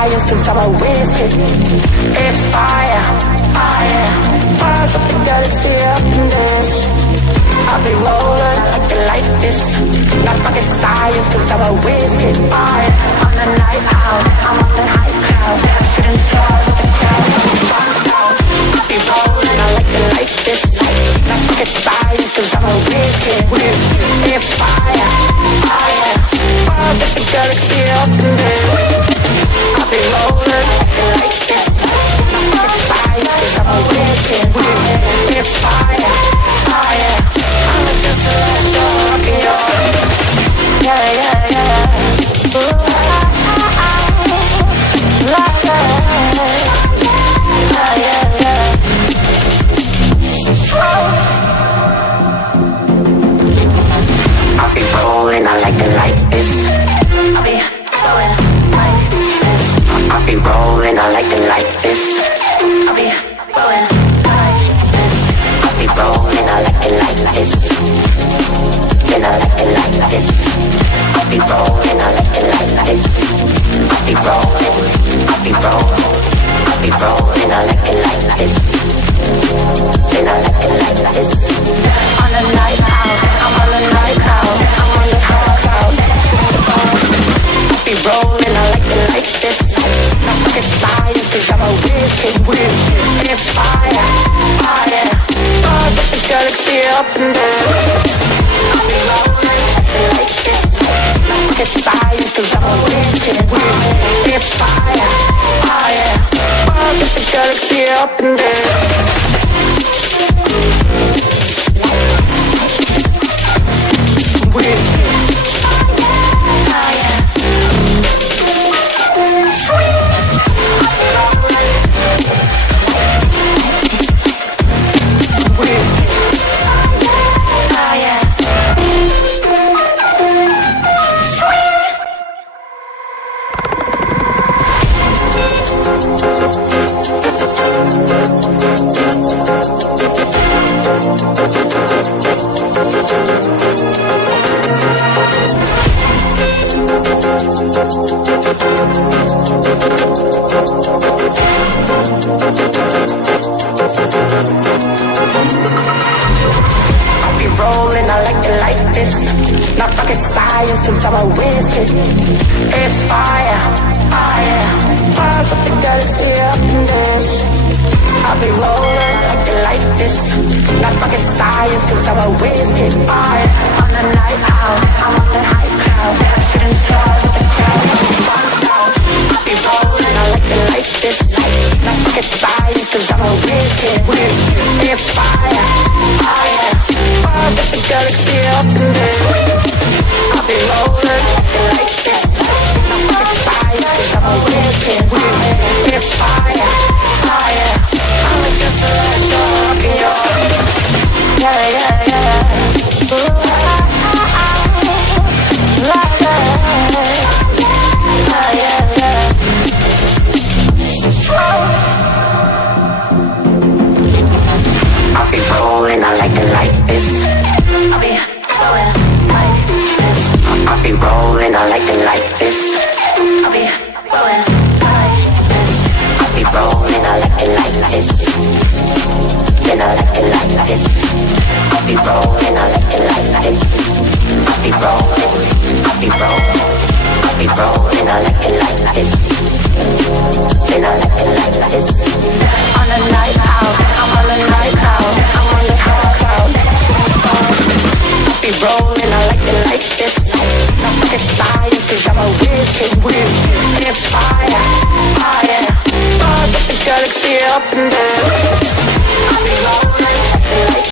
science, cause I'm a whiz kid. It's fire, fire. Bars up the galaxy up in this. I'll be rolling like it like this. Not rocket science, cause I'm a whiz kid. Fire. On the night out, I'm on the high cloud. Shooting stars at the crowd. I'll be rolling, I like it like this. Not rocket science, cause I'm a whiz kid. It's fire, fire. Bars up the galaxy up in this. I'll be rolling like this. Not rocket science, cause I'm a whiz kid. It's fire, fire. I'm just a dog, yeah, yeah, yeah. Ooh, I'll be rolling, I like it like this. I'll be rolling like this. I'll be rolling, I like it like this. I'll be rolling like this. I'll be rolling, I like it like this. Then I like it like this. I'll be rolling, I like it like this. I'll be rolling, I'll be rolling. I'll be rolling, I like it like this. Then I like it like this. On the night out, I'm on the night out. I'm on the high cloud. I'll be rolling, I like it like this. Not rocket science, cause I'm a whiz kid. It's fire, fire. Bars up the galaxy up in there. I'll be rolling like this. Not rocket science, cause I'm a whiz kid. It's fire, fire. Bars up the galaxy up in there. Not rocket science, cause I'm a whiz kid. It's fire, fire. Bars up the galaxy up in this. I'll be rolling like this. Not rocket science, cause I'm a whiz kid. Fire. On the night out, I'm on the high cloud. Shooting stars at the crowd. I'll be rolling, I like this. Not rocket science, cause I'm a whiz kid. It's fire, fire. Bars up the galaxy up in this. I'll be rolling like this. Not rocket science, cause I'm a whiz kid. It's fire, fire. I'm just a dog, yeah, yeah, yeah. Ooh, like that. Yeah, yeah. I'll be rolling, I like it like this. I'll be rolling like this. I'll be rolling, I like it like this. I'll be rolling like this. I'll be rolling, I like it like this. Then I like it like this. I'll be rolling, I like it like this. I'll be rolling, I'll be rolling. I'll be rolling, I like it like this. Then I like it like this. On the night out, I'm on the night cloud. I'm on the high cloud. I'll be rolling, I like it like this. Not rocket science, cause I'm a whiz kid. It's fire, fire. Bars up the galaxy up in there. I'll be rolling like